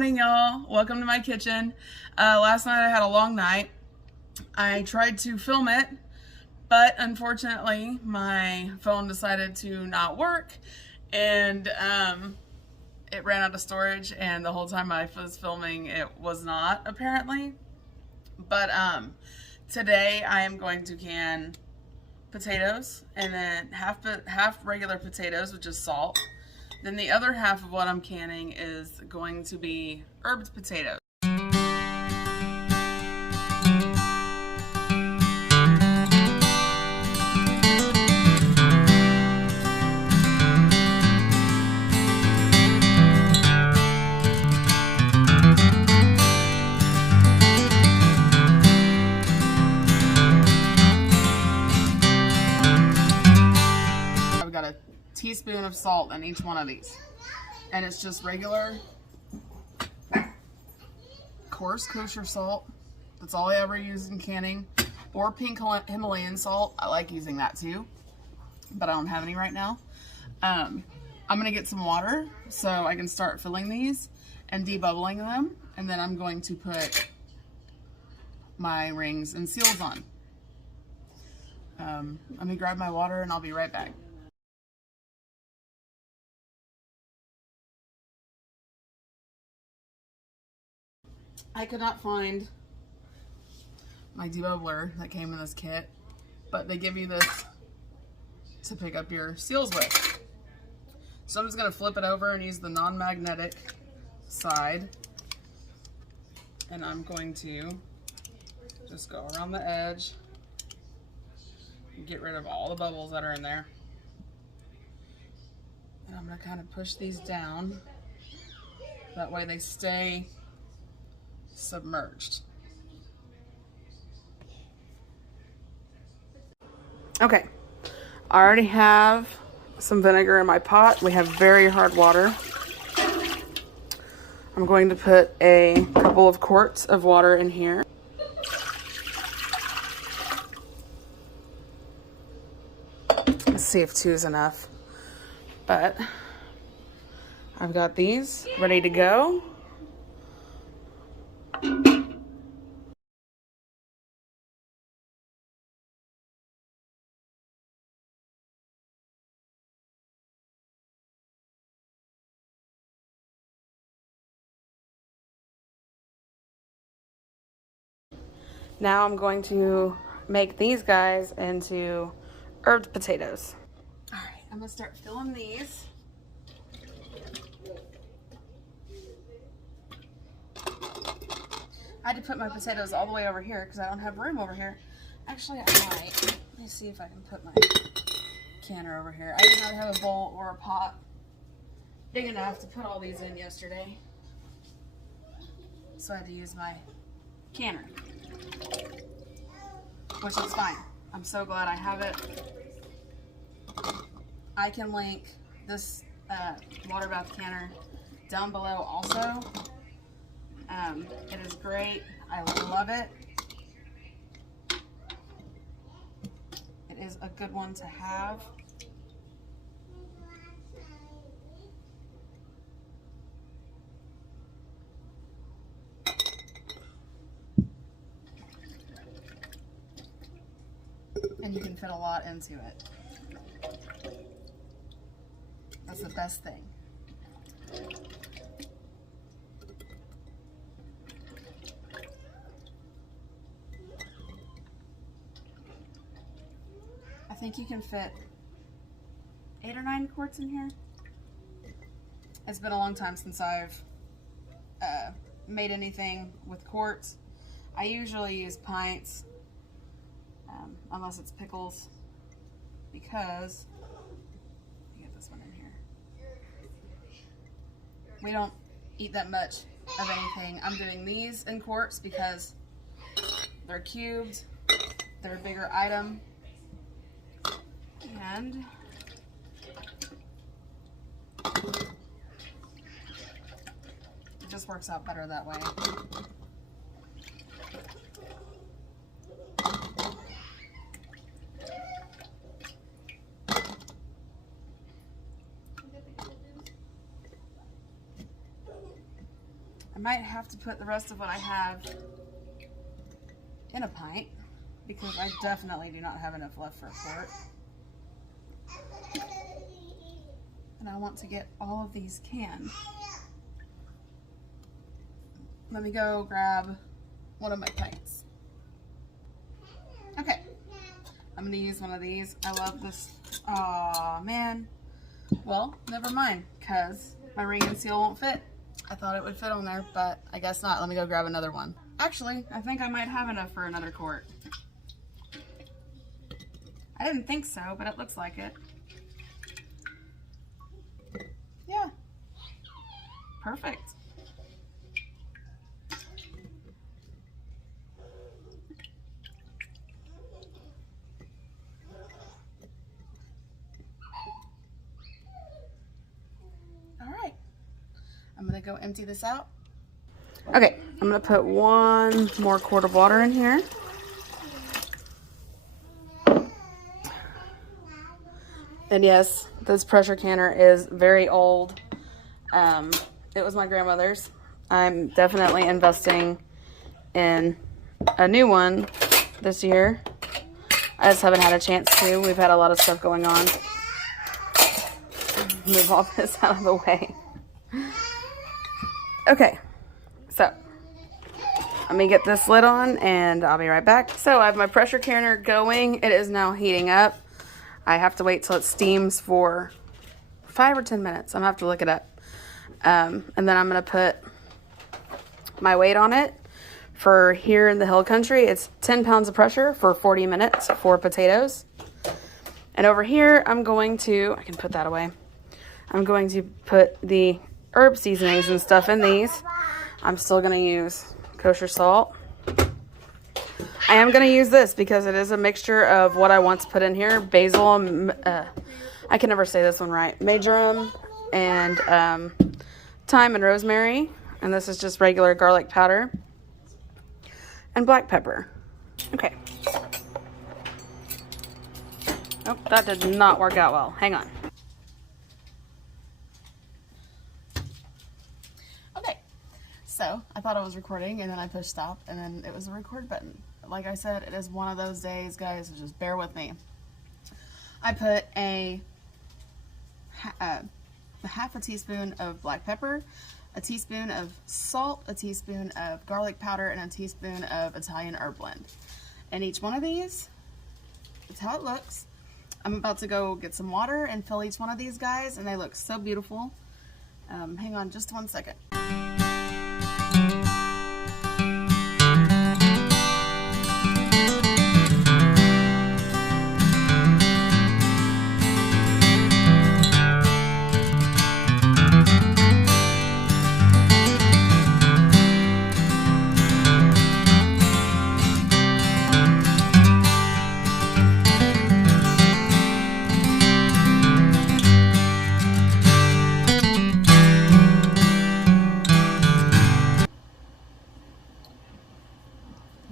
morning, y'all. Welcome to my kitchen. Last night I had a long night. I tried to film it, but unfortunately my phone decided to not work, and it ran out of storage, and the whole time I was filming it was not, apparently. But today I am going to can potatoes, and then half regular potatoes with just salt. Then the other half of what I'm canning is going to be herbed potatoes. I've got a teaspoon of salt in each one of these, and it's just regular coarse kosher salt. That's all I ever use in canning, or pink Himalayan salt. I like using that too, but I don't have any right now. I'm gonna get some water so I can start filling these and debubbling them, and then I'm going to put my rings and seals on. Let me grab my water and I'll be right back. I could not find my debubbler that came in this kit, but they give you this to pick up your seals with. So I'm just going to flip it over and use the non-magnetic side, and I'm going to just go around the edge and get rid of all the bubbles that are in there. And I'm going to kind of push these down, that way they stay submerged. Okay, I already have some vinegar in my pot. We have very hard water. I'm going to put a couple of quarts of water in here. Let's see if 2 is enough. But I've got these ready to go. Now I'm going to make these guys into herbed potatoes. All right, I'm gonna start filling these. I had to put my potatoes all the way over here because I don't have room over here. Actually, I might. Let me see if I can put my canner over here. I did not have a bowl or a pot big enough to put all these in yesterday, so I had to use my canner, which is fine. I'm so glad I have it. I can link this water bath canner down below also. It is great. I love it. It is a good one to have. And you can fit a lot into it. That's the best thing. I think you can fit 8 or 9 quarts in here. It's been a long time since I've made anything with quarts. I usually use pints, unless it's pickles, because let me get this one in here. We don't eat that much of anything. I'm doing these in quarts because they're cubed, they're a bigger item, and it just works out better that way. might have to put the rest of what I have in a pint because I definitely do not have enough left for a quart. And I want to get all of these canned. Let me go grab one of my pints. Okay, I'm gonna use one of these. I love this. Aw, man. Well, never mind, because my ring and seal won't fit. I thought it would fit on there, but I guess not. Let me go grab another one. Actually, I think I might have enough for another quart. I didn't think so, but it looks like it. Yeah. Perfect. All right. I'm gonna go empty this out. Okay, I'm gonna put one more quart of water in here. And yes, this pressure canner is very old. It was my grandmother's. I'm definitely investing in a new one this year. I just haven't had a chance to. We've had a lot of stuff going on. Move all this out of the way. Okay, so let me get this lid on and I'll be right back. So I have my pressure canner going. It is now heating up. I have to wait till it steams for 5 or 10 minutes. I'm gonna have to look it up. And then I'm gonna put my weight on it. For here in the hill country, it's 10 pounds of pressure for 40 minutes for potatoes. And over here, I'm going to, I can put that away. I'm going to put the herb seasonings and stuff in these. I'm still gonna use kosher salt. I am going to use this because it is a mixture of what I want to put in here. Basil, I can never say this one right. Marjoram and thyme and rosemary. And this is just regular garlic powder. And black pepper. Okay. Oh, that did not work out well. Hang on. Okay. So, I thought I was recording and then I pushed stop and then it was the record button. Like I said, it is one of those days, guys, so just bear with me. I put a half a teaspoon of black pepper, a teaspoon of salt, a teaspoon of garlic powder, and a teaspoon of Italian herb blend. And each one of these, that's how it looks. I'm about to go get some water and fill each one of these guys, and they look so beautiful. Hang on just 1 second.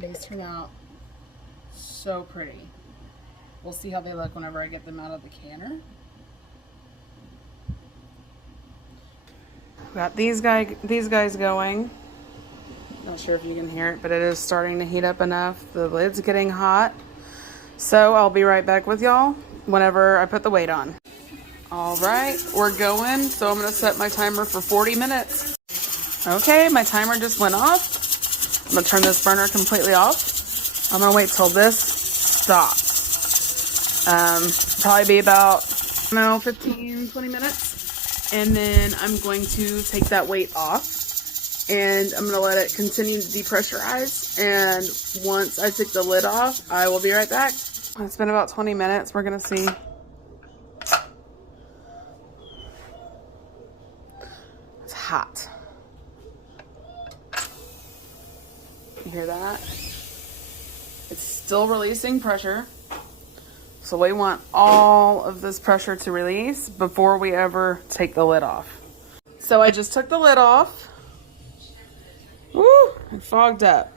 These turn out so pretty. We'll see how they look whenever I get them out of the canner. Got these guys going. Not sure if you can hear it, but it is starting to heat up enough. The lid's getting hot. So I'll be right back with y'all whenever I put the weight on. All right, we're going. So I'm gonna set my timer for 40 minutes. Okay, my timer just went off. I'm gonna turn this burner completely off. I'm gonna wait till this stops. Probably be about, I don't know, 15, 20 minutes. And then I'm going to take that weight off and I'm gonna let it continue to depressurize. And once I take the lid off, I will be right back. It's been about 20 minutes. We're gonna see. It's hot. You hear that? It's still releasing pressure. So we want all of this pressure to release before we ever take the lid off. So I just took the lid off. Woo, it fogged up.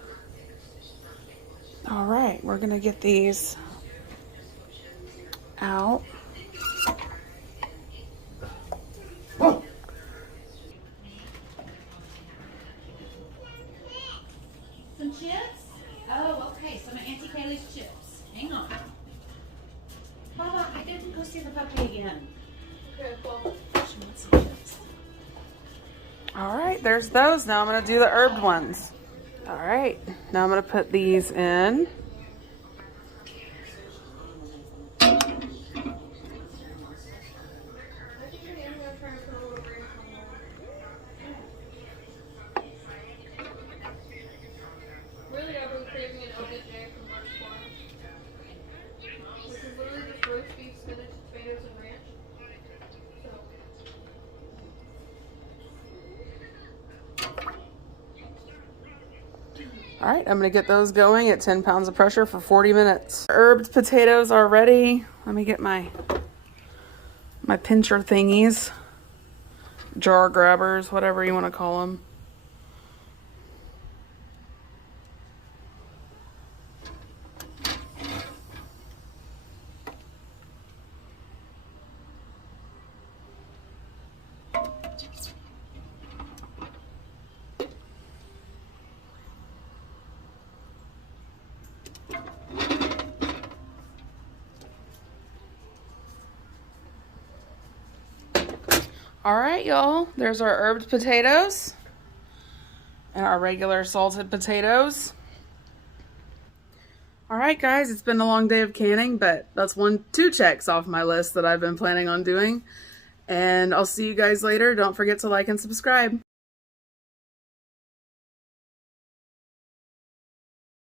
All right, we're gonna get these out. the puppy again. Okay, well. She wants some chips. All right, there's those. Now I'm gonna do the herbed ones. All right, now I'm gonna put these in. Really, I've been craving an OBJ from March Farm, which is literally just roast beef, spinach, tomatoes, and ranch. All right, I'm gonna get those going at 10 pounds of pressure for 40 minutes. Herbed potatoes are ready. Let me get my pincher thingies, jar grabbers, whatever you want to call them. All right, y'all, there's our herbed potatoes and our regular salted potatoes. All right, guys, it's been a long day of canning, but that's two checks off my list that I've been planning on doing. And I'll see you guys later. Don't forget to like and subscribe.